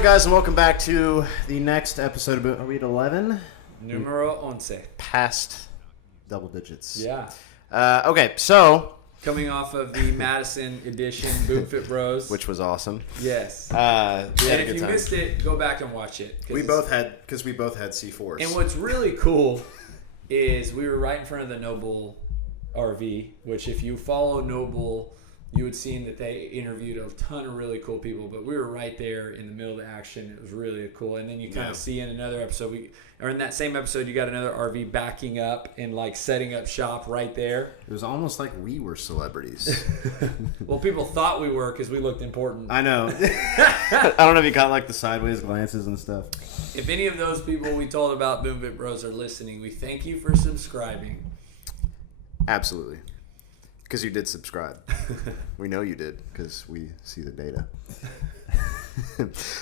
right, guys, and welcome back to the next episode of... Are we at 11? Numero 11. Past double digits. Yeah. Okay, so... Coming off of the Madison edition, BoomFitBros. Which was awesome. Yes. And if you missed it, go back and watch it. We both had C4s. And what's really cool is we were right in front of the Noble RV, which if you follow Noble, you would see that they interviewed a ton of really cool people, but we were right there in the middle of the action. It was really cool. And then you kind of see in another episode, in that same episode, you got another RV backing up and like setting up shop right there. It was almost like we were celebrities. Well, people thought we were because we looked important. I know. I don't know if you got like the sideways glances and stuff. If any of those people we told about BoomFitBros are listening, we thank you for subscribing. Absolutely. Because you did subscribe. We know you did because we see the data.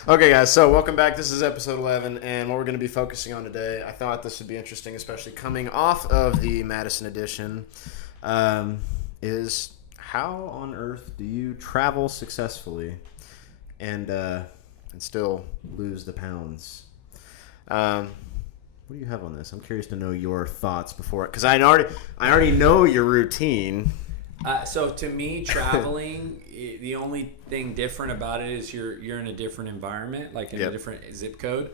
Okay, guys, so welcome back. This is episode 11, and what we're going to be focusing on today, I thought this would be interesting, especially coming off of the Madison edition, is how on earth do you travel successfully and still lose the pounds? What do you have on this? I'm curious to know your thoughts before, because I already know your routine. So to me, traveling, the only thing different about it is you're in a different environment, like in a different zip code.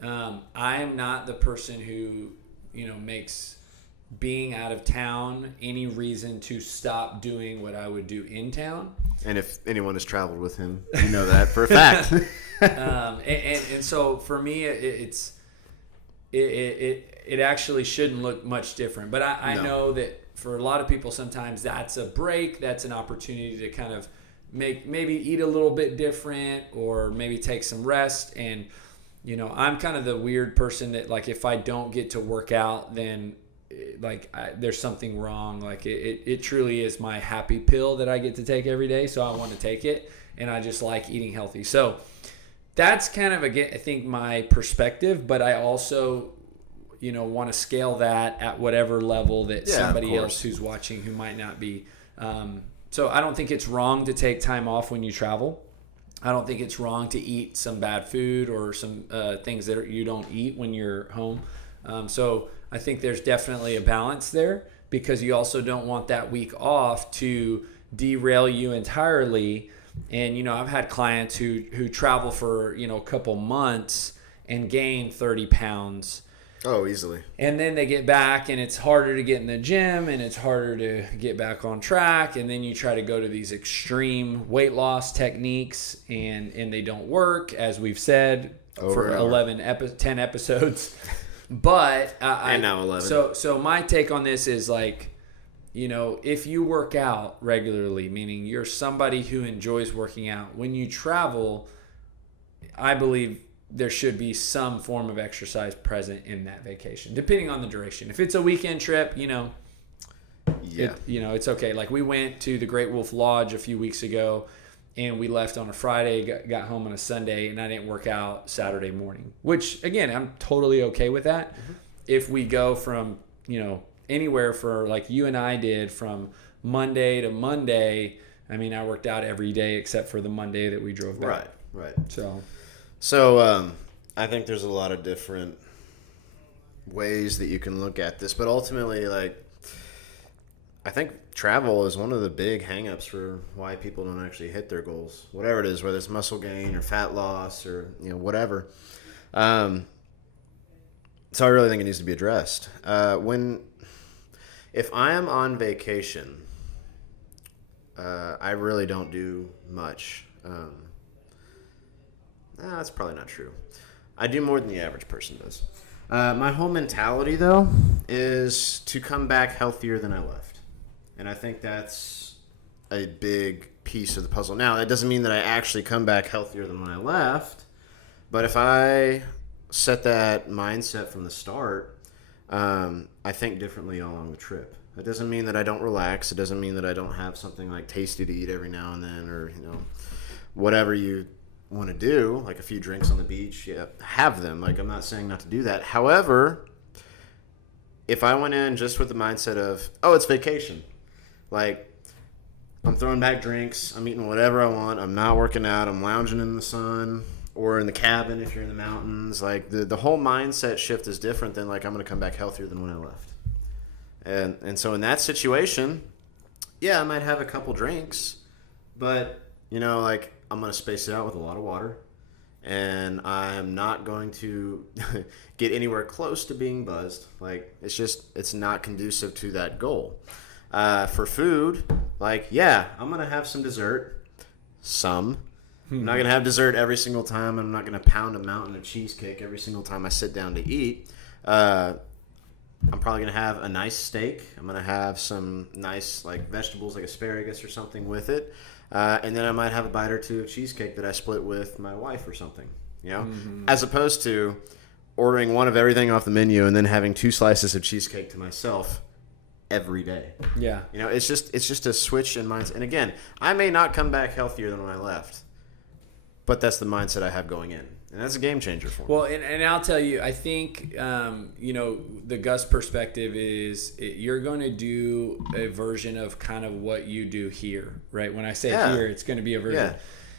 I am not the person who, makes being out of town any reason to stop doing what I would do in town. And if anyone has traveled with him, you know that for a fact. And so for me, it actually shouldn't look much different. But I know that for a lot of people, sometimes that's a break. That's an opportunity to kind of maybe eat a little bit different or maybe take some rest. And, I'm kind of the weird person that, like, if I don't get to work out, then, there's something wrong. Like, it truly is my happy pill that I get to take every day. So I want to take it. And I just like eating healthy. So that's kind of, again, I think my perspective. But I also... want to scale that at whatever level that somebody else who's watching who might not be. So I don't think it's wrong to take time off when you travel. I don't think it's wrong to eat some bad food or some things that you don't eat when you're home. So I think there's definitely a balance there because you also don't want that week off to derail you entirely. And, I've had clients who travel for, a couple months and gain 30 pounds. Oh, easily. And then they get back and it's harder to get in the gym and it's harder to get back on track. And then you try to go to these extreme weight loss techniques and they don't work, as we've said, for 10 episodes. But and now 11. So my take on this is if you work out regularly, meaning you're somebody who enjoys working out, when you travel, I believe there should be some form of exercise present in that vacation, depending on the duration. If it's a weekend trip, it's okay. Like we went to the Great Wolf Lodge a few weeks ago, and we left on a Friday, got home on a Sunday, and I didn't work out Saturday morning. Which again, I'm totally okay with that. Mm-hmm. If we go from anywhere for like you and I did from Monday to Monday, I mean I worked out every day except for the Monday that we drove back. Right. So I think there's a lot of different ways that you can look at this, but ultimately, I think travel is one of the big hang-ups for why people don't actually hit their goals, whatever it is, whether it's muscle gain or fat loss or whatever. So I really think it needs to be addressed. If I am on vacation, I really don't do much. That's probably not true. I do more than the average person does. My whole mentality, though, is to come back healthier than I left. And I think that's a big piece of the puzzle. Now, that doesn't mean that I actually come back healthier than when I left. But if I set that mindset from the start, I think differently along the trip. It doesn't mean that I don't relax. It doesn't mean that I don't have something like tasty to eat every now and then or, whatever you want to do, like a few drinks on the beach, have them. Like, I'm not saying not to do that. However, if I went in just with the mindset of, it's vacation, like I'm throwing back drinks, I'm eating whatever I want, I'm not working out, I'm lounging in the sun, or in the cabin if you're in the mountains. Like the whole mindset shift is different than like I'm going to come back healthier than when I left. And so in that situation, yeah, I might have a couple drinks, but like I'm going to space it out with a lot of water, and I'm not going to get anywhere close to being buzzed. Like it's not conducive to that goal. For food, like, yeah, I'm going to have some dessert. I'm not going to have dessert every single time. I'm not going to pound a mountain of cheesecake every single time I sit down to eat. I'm probably going to have a nice steak. I'm going to have some nice like vegetables like asparagus or something with it. And then I might have a bite or two of cheesecake that I split with my wife or something, as opposed to ordering one of everything off the menu and then having 2 slices of cheesecake to myself every day. Yeah. It's just a switch in mindset. And again, I may not come back healthier than when I left, but that's the mindset I have going in. And that's a game changer for me. Well, and I'll tell you, I think, the Gus perspective is you're going to do a version of kind of what you do here, right? When I say here, it's going to be a version. Yeah.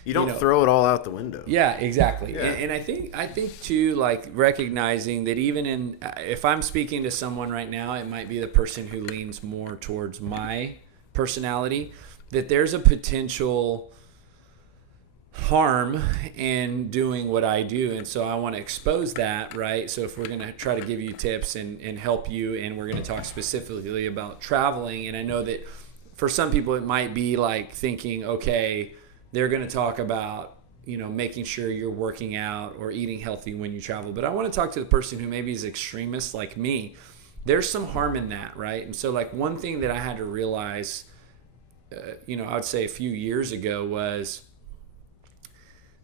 You don't throw it all out the window. Yeah, exactly. Yeah. And I think too, like recognizing that even if I'm speaking to someone right now, it might be the person who leans more towards my personality, that there's a potential harm in doing what I do, and so I want to expose that, right? So if we're going to try to give you tips and help you, and we're going to talk specifically about traveling, and I know that for some people it might be like thinking, okay, they're going to talk about making sure you're working out or eating healthy when you travel, but I want to talk to the person who maybe is extremist like me. There's some harm in that, right? And so like one thing that I had to realize I would say a few years ago was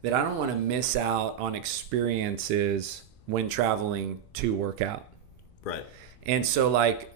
that I don't want to miss out on experiences when traveling to work out. Right. And so like,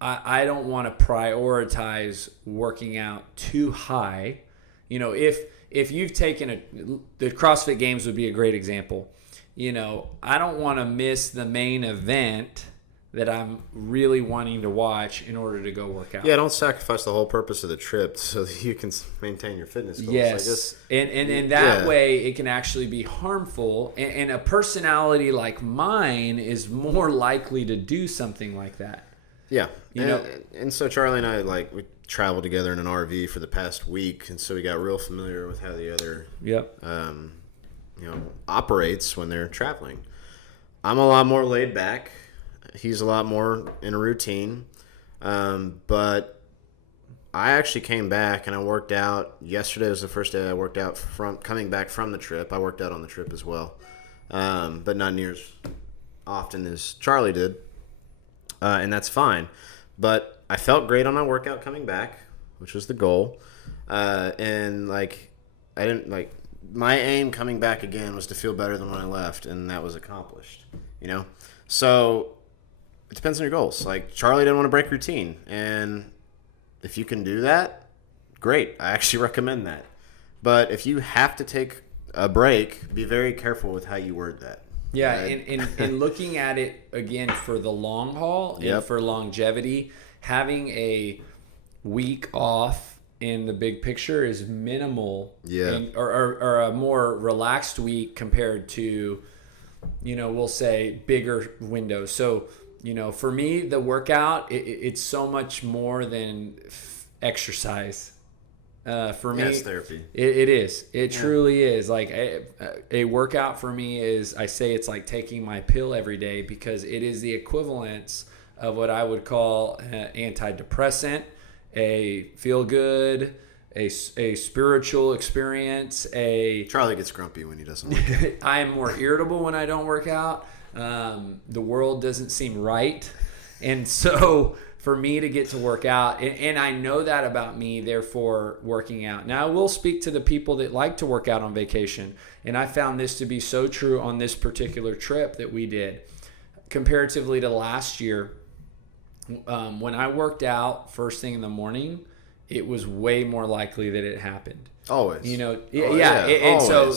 I don't want to prioritize working out too high. If you've taken the CrossFit Games would be a great example. I don't want to miss the main event that I'm really wanting to watch in order to go work out. Yeah, don't sacrifice the whole purpose of the trip so that you can maintain your fitness goals. Yes, and that way it can actually be harmful. And a personality like mine is more likely to do something like that. Yeah, and so Charlie and I we traveled together in an RV for the past week, and so we got real familiar with how the other operates when they're traveling. I'm a lot more laid back. He's a lot more in a routine. But I actually came back and I worked out. Yesterday was the first day I worked out from coming back from the trip. I worked out on the trip as well. But not near as often as Charlie did. And that's fine. But I felt great on my workout coming back, which was the goal. And I didn't my aim coming back again was to feel better than when I left, and that was accomplished. So it depends on your goals. Like Charlie didn't want to break routine, and if you can do that, great. I actually recommend that. But if you have to take a break, be very careful with how you word that. Yeah, and looking at it again for the long haul and for longevity, having a week off in the big picture is minimal. Yeah. Or a more relaxed week compared to, we'll say bigger windows. So, for me, the workout, it's so much more than exercise. For me, it's therapy. It is. It truly is. Like a workout for me is, I say it's like taking my pill every day, because it is the equivalence of what I would call antidepressant, a feel good, a spiritual experience. Charlie gets grumpy when he doesn't work out. I am more irritable when I don't work out. The world doesn't seem right. And so for me to get to work out, and I know that about me, therefore working out. Now I will speak to the people that like to work out on vacation, and I found this to be so true on this particular trip that we did. Comparatively to last year, when I worked out first thing in the morning, it was way more likely that it happened. Always. And so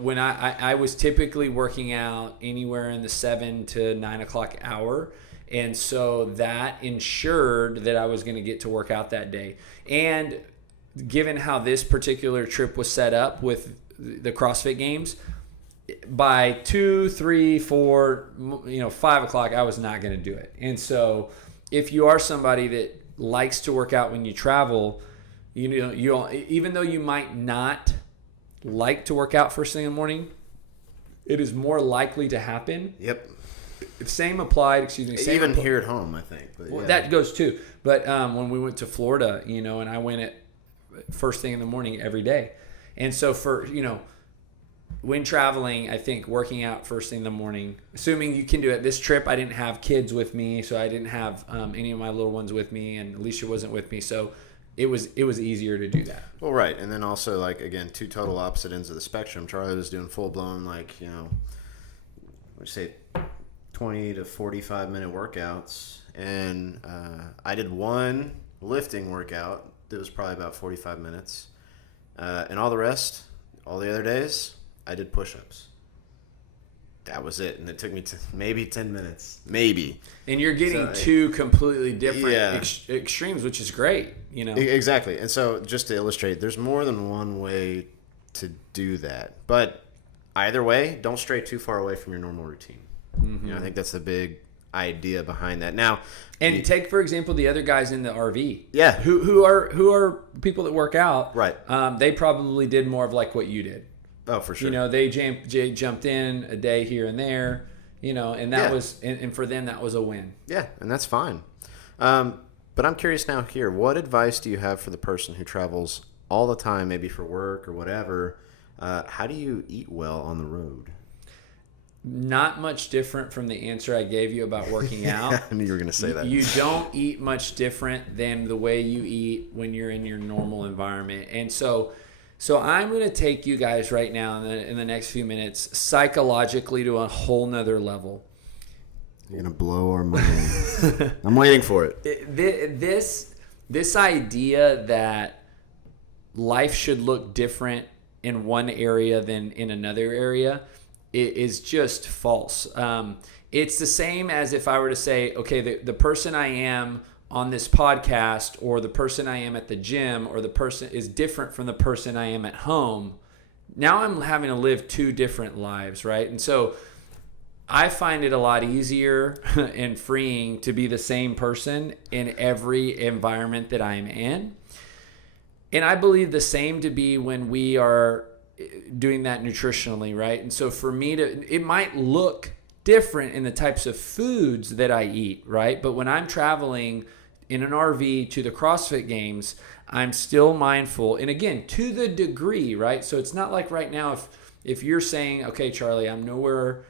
when I was typically working out anywhere in the 7 to 9 o'clock hour. And so that ensured that I was going to get to work out that day. And given how this particular trip was set up with the CrossFit Games, by 2, 3, 4, 5 o'clock, I was not going to do it. And so if you are somebody that likes to work out when you travel, even though you might not like to work out first thing in the morning, it is more likely to happen. Yep. Same applied, Even here at home, I think. But well, that goes too. But when we went to Florida, and I went at first thing in the morning every day. And so for, when traveling, I think working out first thing in the morning, assuming you can do it. This trip, I didn't have kids with me, so I didn't have any of my little ones with me, and Alicia wasn't with me. So it was easier to do that. Well, right. And then also, again, two total opposite ends of the spectrum. Charlie was doing full-blown, would say 20 to 45-minute workouts. And I did one lifting workout that was probably about 45 minutes. And all the other days, I did push-ups. That was it. And it took me maybe 10 minutes. Maybe. And you're getting two completely different extremes, which is great. Exactly. And so just to illustrate, there's more than one way to do that. But either way, don't stray too far away from your normal routine. Mm-hmm. I think that's the big idea behind that. Now, and take for example the other guys in the RV. Yeah. Who are people that work out. Right. They probably did more of like what you did. Oh, for sure. They jumped in a day here and there, and that was, and for them, that was a win. Yeah, and that's fine. But I'm curious now here, what advice do you have for the person who travels all the time, maybe for work or whatever? How do you eat well on the road? Not much different from the answer I gave you about working out. I knew you were going to say that. You don't eat much different than the way you eat when you're in your normal environment. And so I'm going to take you guys right now in the next few minutes psychologically to a whole nother level. You're going to blow our mind. I'm waiting for it. This idea that life should look different in one area than in another area is just false. It's the same as if I were to say, okay, the person I am on this podcast or the person I am at the gym or the person is different from the person I am at home. Now I'm having to live two different lives, right? And so I find it a lot easier and freeing to be the same person in every environment that I'm in. And I believe the same to be when we are doing that nutritionally, right? And so for me it might look different in the types of foods that I eat, right? But when I'm traveling in an RV to the CrossFit Games, I'm still mindful. And again, to the degree, right? So it's not like right now if you're saying, okay, Charlie, I'm nowhere,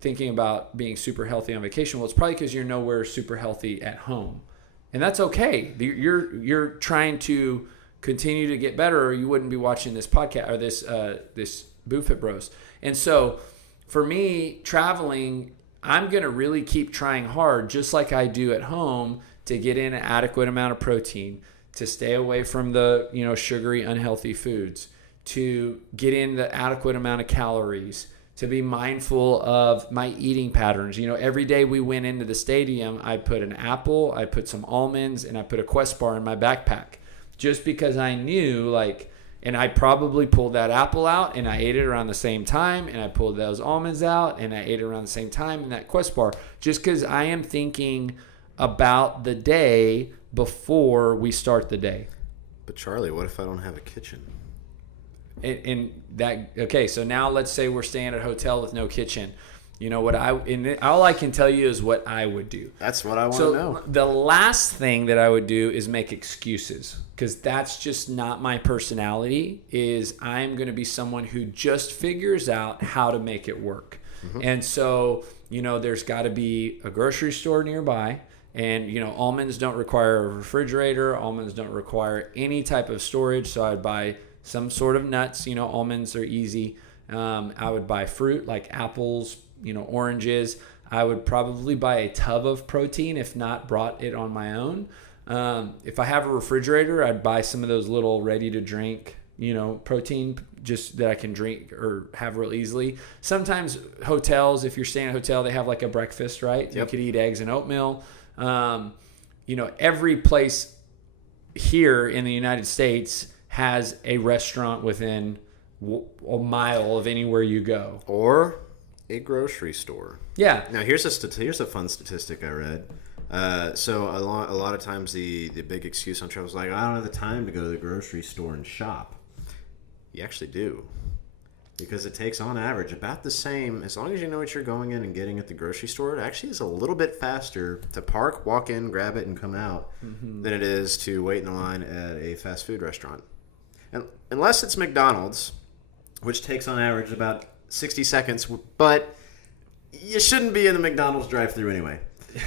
thinking about being super healthy on vacation. Well, it's probably because you're nowhere super healthy at home. And that's okay. You're trying to continue to get better, or you wouldn't be watching this podcast or this BoomFitBros. And so for me, traveling, I'm going to really keep trying hard, just like I do at home, to get in an adequate amount of protein, to stay away from the sugary, unhealthy foods, to get in the adequate amount of calories, to be mindful of my eating patterns. Every day we went into the stadium, I put an apple, I put some almonds, and I put a Quest bar in my backpack. Just because I knew, and I probably pulled that apple out and I ate it around the same time, and I pulled those almonds out and I ate it around the same time in that Quest bar, just because I am thinking about the day before we start the day. But Charlie, what if I don't have a kitchen? So now let's say we're staying at a hotel with no kitchen. All I can tell you is what I would do. That's what I want to know. The last thing that I would do is make excuses, because that's just not my personality. I'm going to be someone who just figures out how to make it work. Mm-hmm. And so, there's got to be a grocery store nearby. And, almonds don't require a refrigerator. Almonds don't require any type of storage. So I'd buy some sort of nuts. Almonds are easy. I would buy fruit like apples, oranges. I would probably buy a tub of protein, if not brought it on my own. If I have a refrigerator, I'd buy some of those little ready to drink, protein, just that I can drink or have real easily. Sometimes hotels, if you're staying at a hotel, they have like a breakfast, right? Yep. You could eat eggs and oatmeal. Every place here in the United States has a restaurant within a mile of anywhere you go. Or a grocery store. Yeah. Now here's a fun statistic I read. So a lot of times the big excuse on travel is like, I don't have the time to go to the grocery store and shop. You actually do. Because it takes, on average, about the same, as long as you know what you're going in and getting at the grocery store, it actually is a little bit faster to park, walk in, grab it, and come out than it is to wait in the line at a fast food restaurant. And unless it's McDonald's, which takes on average about 60 seconds, but you shouldn't be in the McDonald's drive-thru anyway.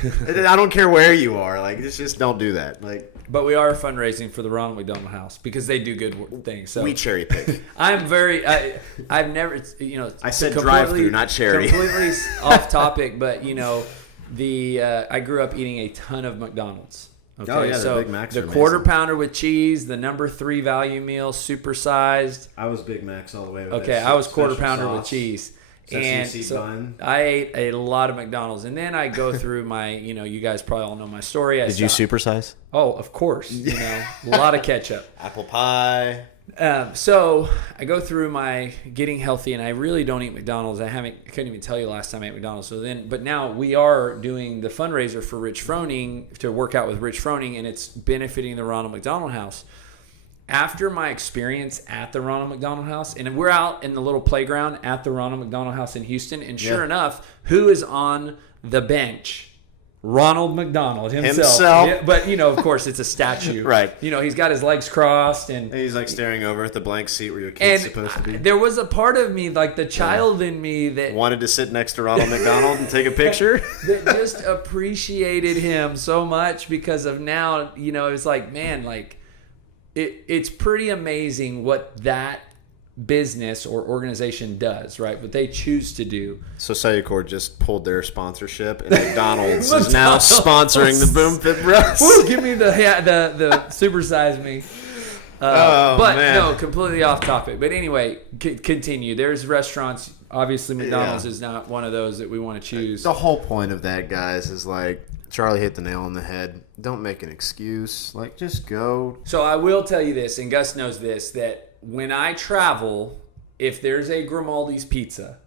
I don't care where you are. Like, just don't do that. Like, but we are fundraising for the Ronald McDonald House because they do good things. So we cherry pick. I'm very. I've never. I said drive-through, not cherry. Completely off topic, but I grew up eating a ton of McDonald's. Okay, oh yeah, so the Big Macs the are quarter amazing. pounder with cheese, the number 3 value meal, supersized. I was Big Macs all the way. With Okay, that I was quarter special pounder sauce. with cheese. Sesame And seed so bun. I ate a lot of McDonald's, and then I go through my, you guys probably all know my story. Did you supersize? Oh, of course, a lot of ketchup. Apple pie. So I go through my getting healthy, and I really don't eat McDonald's. I couldn't even tell you last time I ate McDonald's. But now we are doing the fundraiser for Rich Froning to work out with Rich Froning, and it's benefiting the Ronald McDonald House. After my experience at the Ronald McDonald House, and we're out in the little playground at the Ronald McDonald House in Houston, and sure enough, who is on the bench? Ronald McDonald himself. Yeah, but, of course, it's a statue. Right. He's got his legs crossed. And he's like staring over at the blank seat where your kid's and supposed to be. There was a part of me, like the child in me, that wanted to sit next to Ronald McDonald and take a picture. that just appreciated him so much because of now, it's like, man, like it's pretty amazing what that business or organization does, right? What they choose to do. So Cellucor just pulled their sponsorship, and McDonald's is now sponsoring the BoomFitBros. Woo, give me the supersize me. Man. No, completely off topic. But anyway, continue. There's restaurants. Obviously, McDonald's is not one of those that we want to choose. The whole point of that, guys, is like Charlie hit the nail on the head. Don't make an excuse. Like, just go. So I will tell you this, and Gus knows this, that when I travel, if there's a Grimaldi's pizza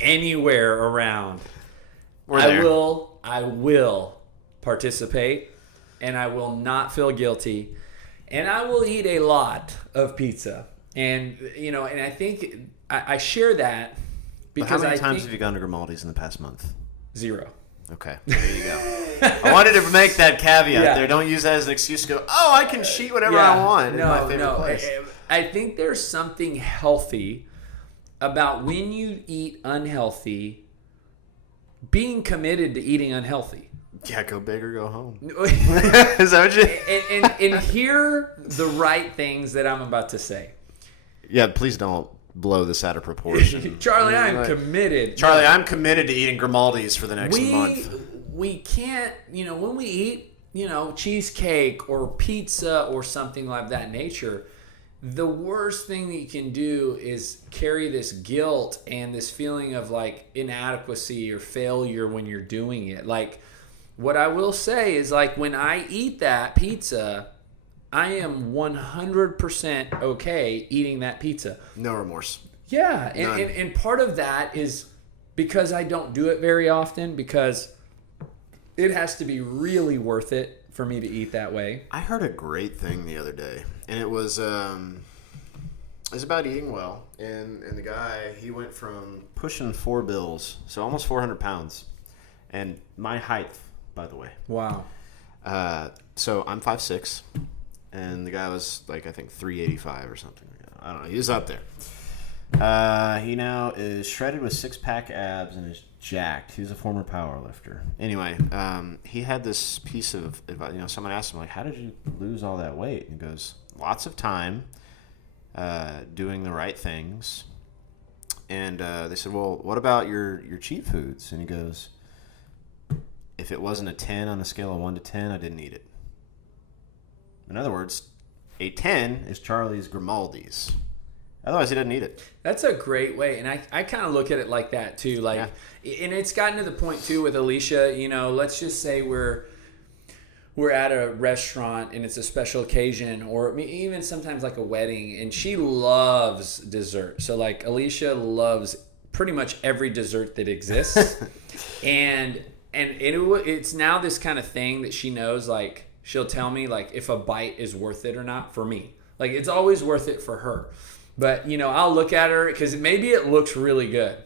anywhere around, I will participate, and I will not feel guilty, and I will eat a lot of pizza. And and I think I share that because how many times have you gone to Grimaldi's in the past month? 0. Okay, there you go. I wanted to make that caveat there. Don't use that as an excuse to go, I can cheat whatever I want in my favorite place. I think there's something healthy about when you eat unhealthy, being committed to eating unhealthy. Yeah, go big or go home. Is that what you... and hear the right things that I'm about to say. Yeah, please don't blow this out of proportion. Charlie, I'm committed. Charlie, I'm committed to eating Grimaldi's for the next month. We can't, when we eat, cheesecake or pizza or something like that nature, the worst thing that you can do is carry this guilt and this feeling of like inadequacy or failure when you're doing it. Like, what I will say is, like, when I eat that pizza, I am 100% okay eating that pizza. No remorse. Yeah, and part of that is because I don't do it very often, because it has to be really worth it for me to eat that way. I heard a great thing the other day, and it was about eating well. And the guy, he went from pushing 4 bills, so almost 400 pounds, and my height, by the way. Wow. So I'm 5'6", and the guy was like, I think 385 or something. I don't know. He was up there. He now is shredded with 6-pack abs and is jacked. He was a former power lifter. Anyway, he had this piece of advice. Someone asked him, like, how did you lose all that weight? And he goes, lots of time, doing the right things. And they said, well, what about your cheat foods? And he goes, if it wasn't a 10 on a scale of 1 to 10, I didn't eat it. In other words, a 10 is Charlie's Grimaldi's. Otherwise, he doesn't eat it. That's a great way. And I kind of look at it like that, too. Like, and it's gotten to the point, too, with Alicia, let's just say we're we're at a restaurant and it's a special occasion, or even sometimes like a wedding, and she loves dessert. So like Alicia loves pretty much every dessert that exists. and it's now this kind of thing that she knows, like she'll tell me like if a bite is worth it or not for me. Like it's always worth it for her. But, I'll look at her because maybe it looks really good.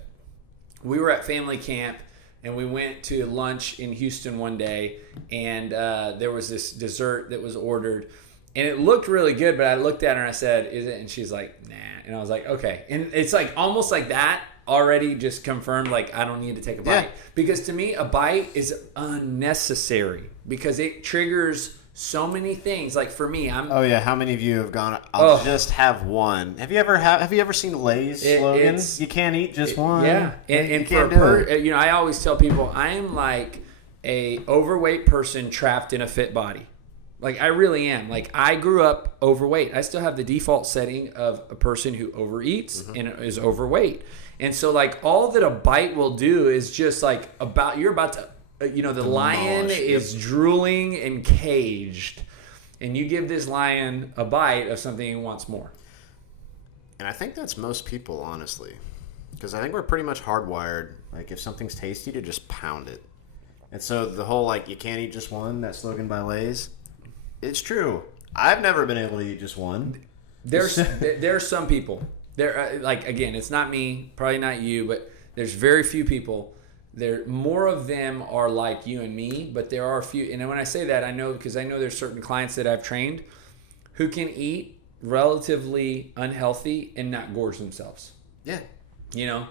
We were at family camp and we went to lunch in Houston one day, and there was this dessert that was ordered and it looked really good, but I looked at her and I said, "Is it?" And she's like, "Nah." And I was like, "Okay." And it's like almost like that already just confirmed, like I don't need to take a bite. Yeah. Because to me, a bite is unnecessary because it triggers so many things. Like for me, Oh yeah, how many of you have gone? I'll just have one. Have you ever seen Lay's slogan? You can't eat just one. Yeah, and I always tell people I am like a overweight person trapped in a fit body. Like I really am. Like I grew up overweight. I still have the default setting of a person who overeats and is overweight. And so like all that a bite will do is just like you're about to. The lion is drooling and caged, and you give this lion a bite of something he wants more. And I think that's most people, honestly, because I think we're pretty much hardwired. Like if something's tasty, to just pound it. And so the whole like you can't eat just one, that slogan by Lay's, it's true. I've never been able to eat just one. There's some people. Like again, it's not me, probably not you, but there's very few people. More of them are like you and me, but there are a few. And when I say that, I know because I know there's certain clients that I've trained who can eat relatively unhealthy and not gorge themselves. Yeah.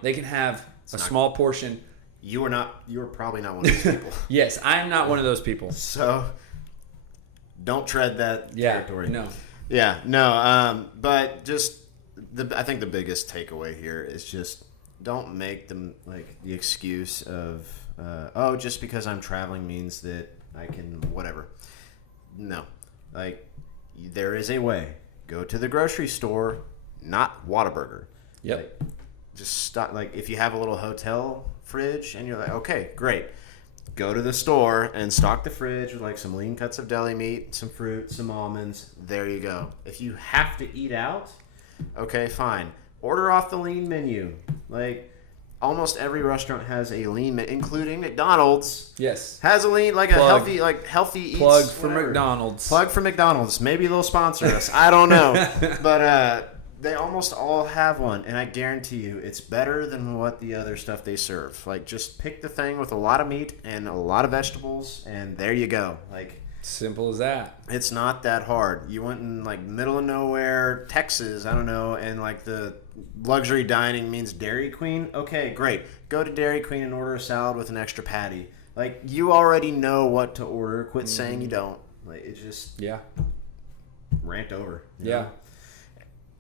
They can have a small portion. You are probably not one of those people. Yes, I'm not one of those people. So don't tread that territory. No. Yeah, no. But just I think the biggest takeaway here is just don't make them like the excuse of just because I'm traveling means that I can whatever. No, like there is a way. Go to the grocery store, not Whataburger. Yep. Like, just stop. Like if you have a little hotel fridge and you're like, okay, great. Go to the store and stock the fridge with like some lean cuts of deli meat, some fruit, some almonds. There you go. If you have to eat out, okay, fine. Order off the lean menu. Like almost every restaurant has a lean menu, including McDonald's. Yes. Has a lean, like Plug. a healthy eats. Plug for McDonald's. Plug for McDonald's. Maybe they'll sponsor us. I don't know. But they almost all have one, and I guarantee you it's better than what the other stuff they serve. Like just pick the thing with a lot of meat and a lot of vegetables, and there you go. Like simple as that. It's not that hard. You went in like middle of nowhere, Texas, I don't know, and like the luxury dining means Dairy Queen. Okay, great. Go to Dairy Queen and order a salad with an extra patty. Like you already know what to order. Quit saying you don't. Like it's just rant over. You know?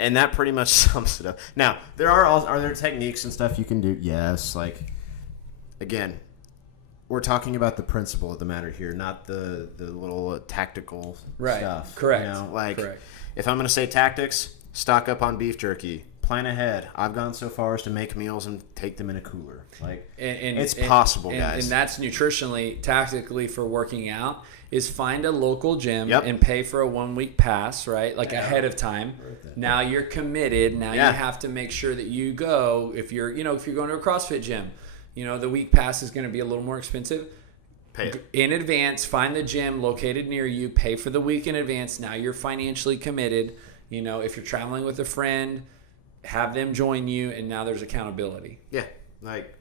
And that pretty much sums it up. Now, are there techniques and stuff you can do? Yes, like again, we're talking about the principle of the matter here, not the little tactical stuff. Correct. Correct. If I'm going to say tactics, stock up on beef jerky. Plan ahead. I've gone so far as to make meals and take them in a cooler. Like it's possible, guys. And that's nutritionally, tactically for working out is find a local gym and pay for a 1 week pass, right? Like ahead of time. Now you're committed. Now you have to make sure that you go. If you're going to a CrossFit gym, the week pass is going to be a little more expensive. Pay it in advance. Find the gym located near you. Pay for the week in advance. Now you're financially committed. If you're traveling with a friend, have them join you, and now there's accountability. Yeah, like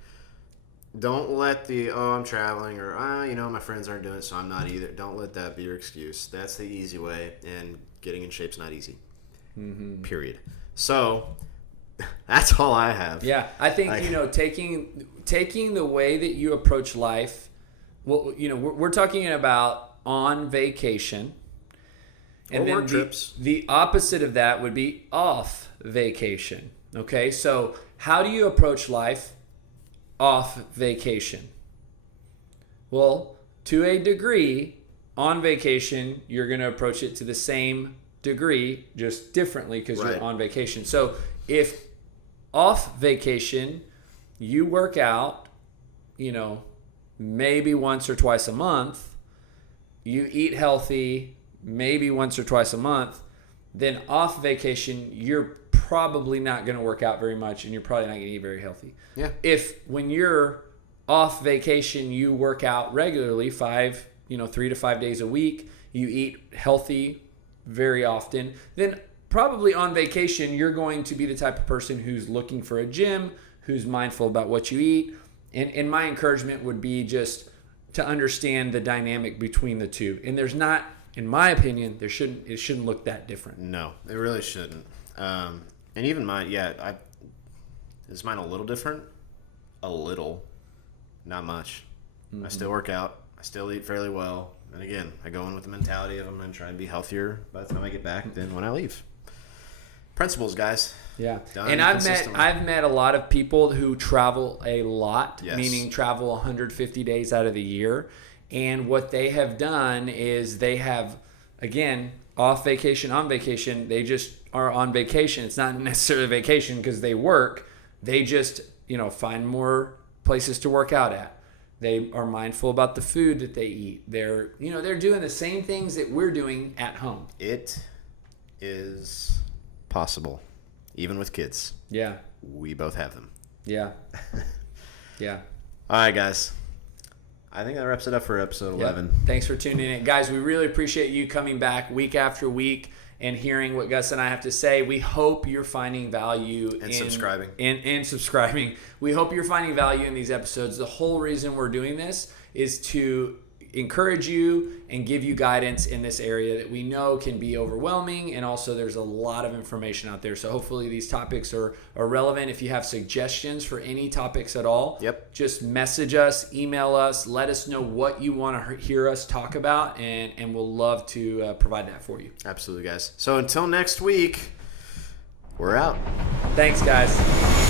don't let I'm traveling or my friends aren't doing it, so I'm not either. Don't let that be your excuse. That's the easy way, and getting in shape's not easy. Mm-hmm. Period. So that's all I have. Yeah, I think taking the way that you approach life. Well, we're talking about on vacation. And then trips. The opposite of that would be off vacation. Okay, so how do you approach life off vacation? Well, to a degree, on vacation, you're going to approach it to the same degree, just differently because you're on vacation. So if off vacation, you work out, maybe once or twice a month, you eat healthy, maybe once or twice a month, then off vacation, you're probably not going to work out very much and you're probably not going to eat very healthy. Yeah. If when you're off vacation, you work out regularly 3 to 5 days a week, you eat healthy very often, then probably on vacation, you're going to be the type of person who's looking for a gym, who's mindful about what you eat. And my encouragement would be just to understand the dynamic between the two. And there's not, in my opinion, it shouldn't look that different. No, it really shouldn't. And even mine, is mine a little different? A little. Not much. Mm-hmm. I still work out. I still eat fairly well. And again, I go in with the mentality of I'm going to try and be healthier by the time I get back than when I leave. Principles, guys. Yeah. And I've met a lot of people who travel a lot, yes. meaning travel 150 days out of the year. And what they have done is they have, again, off vacation, on vacation, they just are on vacation. It's not necessarily vacation because they work. They just, find more places to work out at. They are mindful about the food that they eat. They're doing the same things that we're doing at home. It is possible, even with kids. Yeah. We both have them. Yeah. Yeah. All right, guys. I think that wraps it up for episode 11. Thanks for tuning in. Guys, we really appreciate you coming back week after week and hearing what Gus and I have to say. We hope you're finding value in subscribing. And subscribing. We hope you're finding value in these episodes. The whole reason we're doing this is to encourage you and give you guidance in this area that we know can be overwhelming, and also there's a lot of information out there. So hopefully these topics are relevant. If you have suggestions for any topics at all, just message us, email us, let us know what you want to hear us talk about, and we'll love to provide that for you. Absolutely, guys. So until next week, we're out. Thanks, guys.